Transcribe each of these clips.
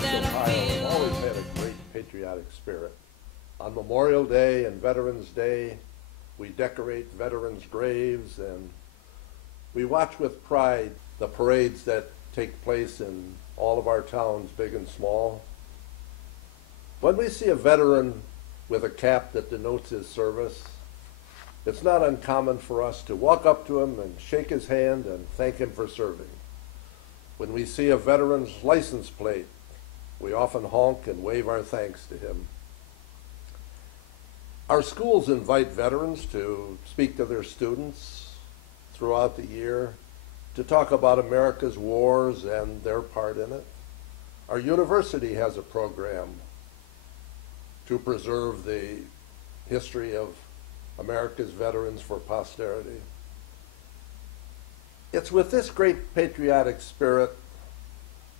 Northwest Ohio has always had a great patriotic spirit. On Memorial Day and Veterans Day, we decorate veterans' graves, and we watch with pride the parades that take place in all of our towns, big and small. When we see a veteran with a cap that denotes his service, it's not uncommon for us to walk up to him and shake his hand and thank him for serving. When we see a veteran's license plate, we often honk and wave our thanks to him. Our schools invite veterans to speak to their students throughout the year, to talk about America's wars and their part in it. Our university has a program to preserve the history of America's veterans for posterity. It's with this great patriotic spirit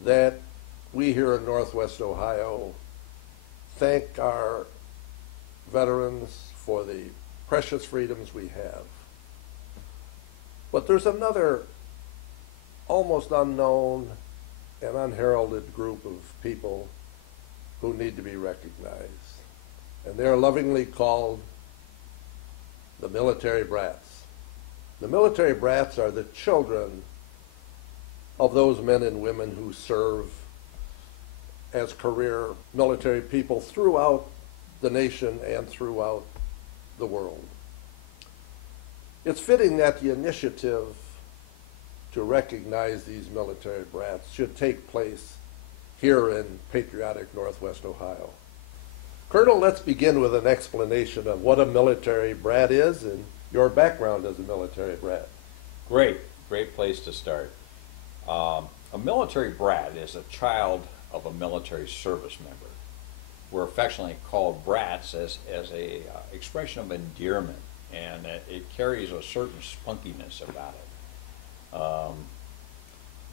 that we here in Northwest Ohio thank our veterans for the precious freedoms we have. But there's another almost unknown and unheralded group of people who need to be recognized. And they're lovingly called the military brats. The military brats are the children of those men and women who serve as career military people throughout the nation and throughout the world. It's fitting that the initiative to recognize these military brats should take place here in patriotic Northwest Ohio. Colonel, let's begin with an explanation of what a military brat is and your background as a military brat. Great place to start. A military brat is a child of a military service member. We're affectionately called brats as a expression of endearment, and it carries a certain spunkiness about it.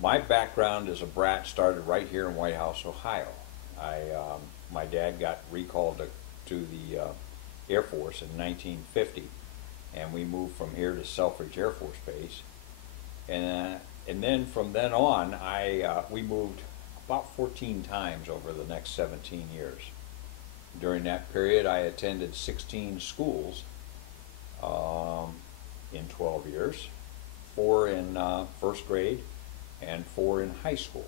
My background as a brat started right here in White House, Ohio. My dad got recalled to the Air Force in 1950, and we moved from here to Selfridge Air Force Base. And then from then on, we moved about 14 times over the next 17 years. During that period, I attended 16 schools in 12 years, 4 in first grade and 4 in high school.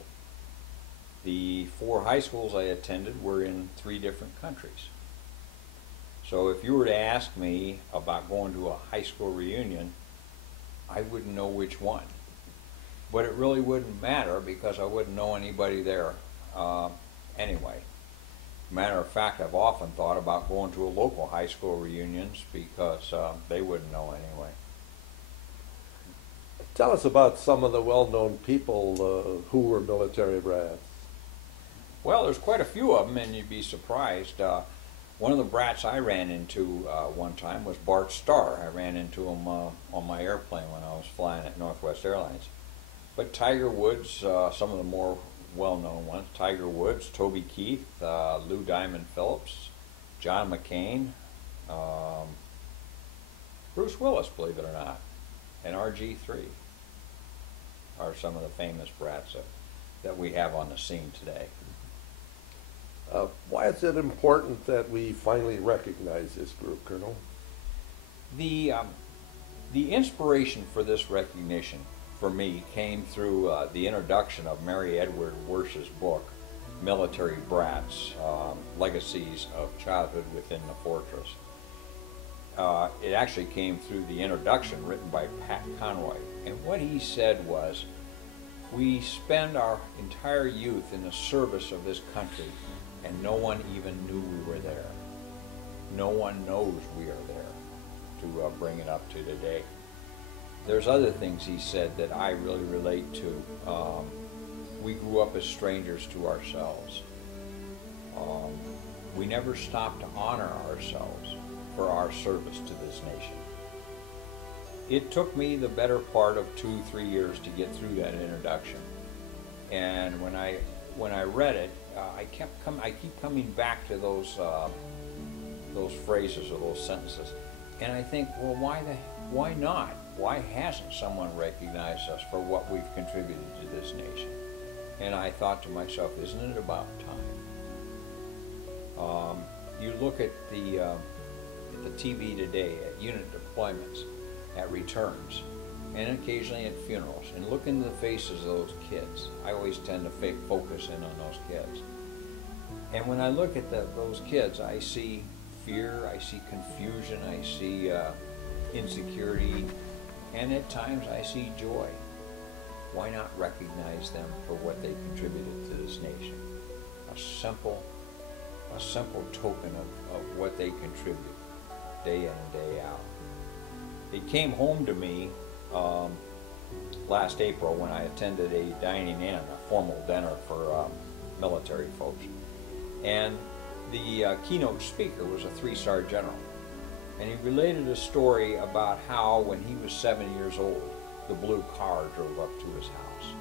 The 4 high schools I attended were in 3 different countries. So if you were to ask me about going to a high school reunion, I wouldn't know which one. But it really wouldn't matter because I wouldn't know anybody there anyway. Matter of fact, I've often thought about going to a local high school reunions because they wouldn't know anyway. Tell us about some of the well-known people who were military brats. Well, there's quite a few of them, and you'd be surprised. One of the brats I ran into one time was Bart Starr. I ran into him on my airplane when I was flying at Northwest Airlines. But Tiger Woods, some of the more well-known ones, Tiger Woods, Toby Keith, Lou Diamond Phillips, John McCain, Bruce Willis, believe it or not, and RG3 are some of the famous brats that we have on the scene today. Why is it important that we finally recognize this group, Colonel? The inspiration for this recognition for me came through the introduction of Mary Edward Wersch's book, Military Brats, Legacies of Childhood Within the Fortress. It actually came through the introduction written by Pat Conroy. And what he said was, we spend our entire youth in the service of this country and no one even knew we were there. No one knows we are there, to bring it up to today. There's other things he said that I really relate to. We grew up as strangers to ourselves. We never stopped to honor ourselves for our service to this nation. It took me the better part of 2-3 years to get through that introduction. And when I read it, I keep coming back to those phrases or those sentences, and I think, well, why not? Why hasn't someone recognized us for what we've contributed to this nation? And I thought to myself, isn't it about time? You look at the TV today, at unit deployments, at returns, and occasionally at funerals, and look into the faces of those kids. I always tend to focus in on those kids. And when I look at those kids, I see fear, I see confusion, I see insecurity, and at times I see joy. Why not recognize them for what they contributed to this nation? A simple token of what they contribute day in and day out. It came home to me last April when I attended a dining in, a formal dinner for military folks. And the keynote speaker was a 3-star general. And he related a story about how when he was 7 years old, the blue car drove up to his house.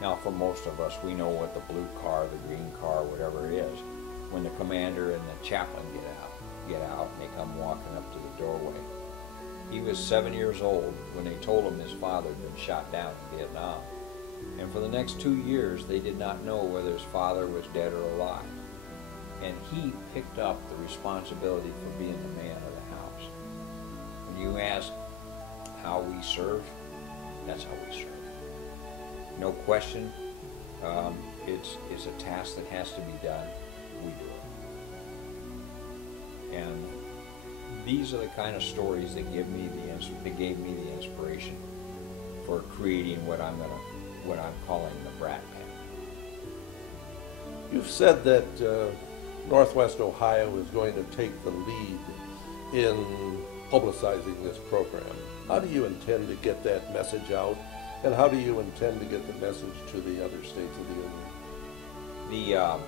Now, for most of us, we know what the blue car, the green car, whatever it is, when the commander and the chaplain get out and they come walking up to the doorway. He was 7 years old when they told him his father had been shot down in Vietnam. And for the next 2 years, they did not know whether his father was dead or alive. And he picked up the responsibility for being the man of the house. When you ask how we serve, that's how we serve. No question, it's a task that has to be done. We do it. And these are the kind of stories that gave me the inspiration for creating what I'm calling the BratPin. You've said that Northwest Ohio is going to take the lead in publicizing this program. How do you intend to get that message out, and how do you intend to get the message to the other states of the Union?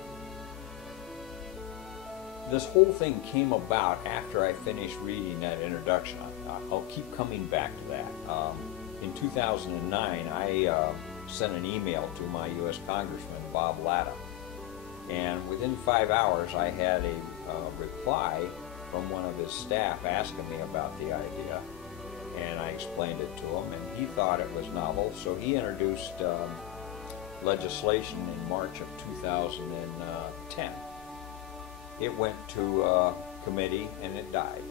This whole thing came about after I finished reading that introduction. I'll keep coming back to that. In 2009, I sent an email to my U.S. Congressman, Bob Latta, and within 5 hours I had a reply from one of his staff asking me about the idea, and I explained it to him, and he thought it was novel, so he introduced legislation in March of 2010. It went to committee and it died.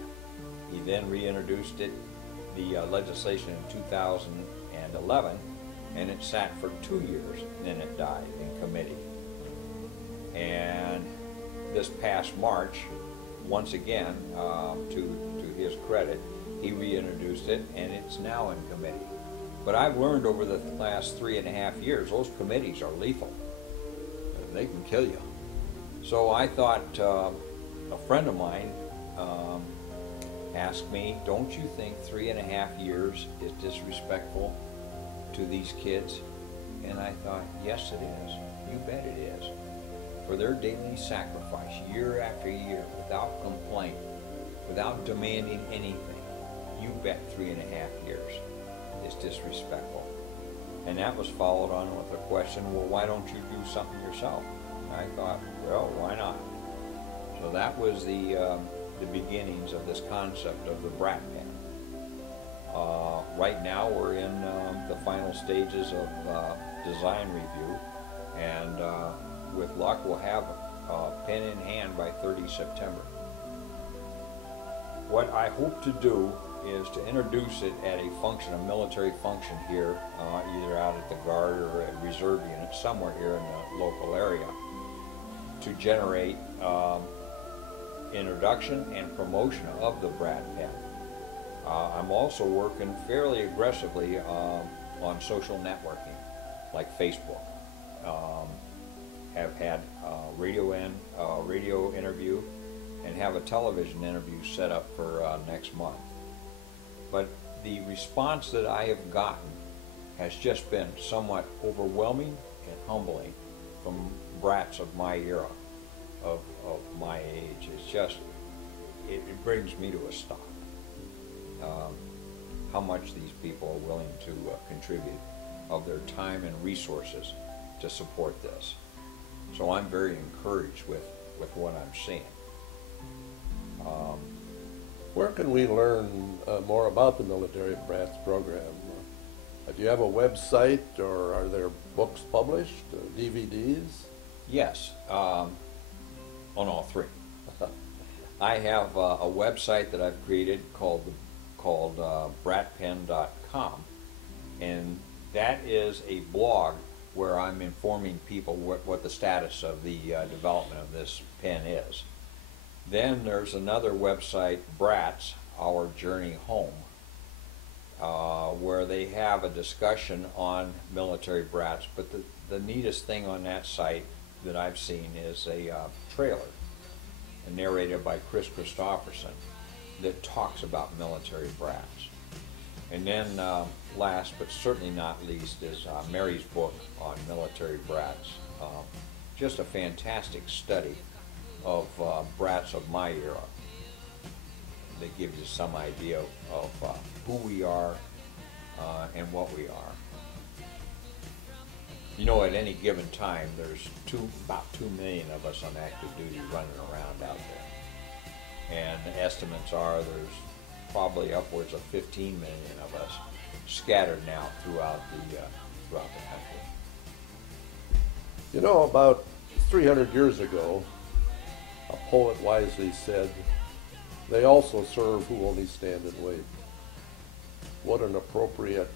He then reintroduced the legislation in 2011, and it sat for 2 years, and then it died in committee. And this past March, once again, to his credit, he reintroduced it, and it's now in committee. But I've learned over the last 3.5 years, those committees are lethal. They can kill you. So I thought, a friend of mine asked me, don't you think 3.5 years is disrespectful to these kids? And I thought, yes it is. You bet it is. For their daily sacrifice, year after year, without complaint, without demanding anything, you bet 3.5 years is disrespectful. And that was followed on with a question, well, why don't you do something yourself? And I thought, well, why not? So that was the beginnings of this concept of the BratPin. Right now we're in the final stages of design review, and with luck we'll have a pin in hand by 30 September. What I hope to do is to introduce it at a function, a military function here, either out at the Guard or at Reserve Unit, somewhere here in the local area, to generate introduction and promotion of the BratPin. I'm also working fairly aggressively on social networking, like Facebook. Have had radio interview and have a television interview set up for next month. But the response that I have gotten has just been somewhat overwhelming and humbling from brats of my era, of my age. It's just, it brings me to a stop. How much these people are willing to contribute of their time and resources to support this. So I'm very encouraged with what I'm seeing. Where can we learn more about the Military Brats program? Do you have a website, or are there books published, DVDs? Yes, on all three. I have a website that I've created called BratPin.com, and that is a blog where I'm informing people what the status of the development of this pen is. Then there's another website, Brats, Our Journey Home, where they have a discussion on military brats. But the neatest thing on that site that I've seen is a trailer narrated by Chris Christopherson that talks about military brats. And then last but certainly not least is Mary's book on military brats. Just a fantastic study of brats of my era. That gives you some idea of who we are and what we are. You know, at any given time, there's about 2 million of us on active duty running around out there. And the estimates are there's probably upwards of 15 million of us scattered now throughout the country. You know, about 300 years ago, a poet wisely said, "They also serve who only stand and wait." What an appropriate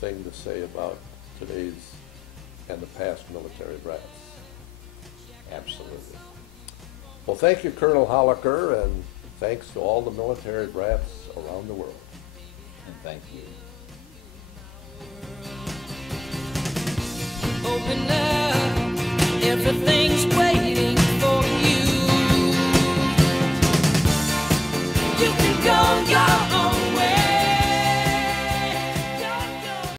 thing to say about today's and the past military brats. Absolutely. Well, thank you, Colonel Holliker, and thanks to all the military brats around the world. And thank you. Open up, everything's waiting for you. You can go,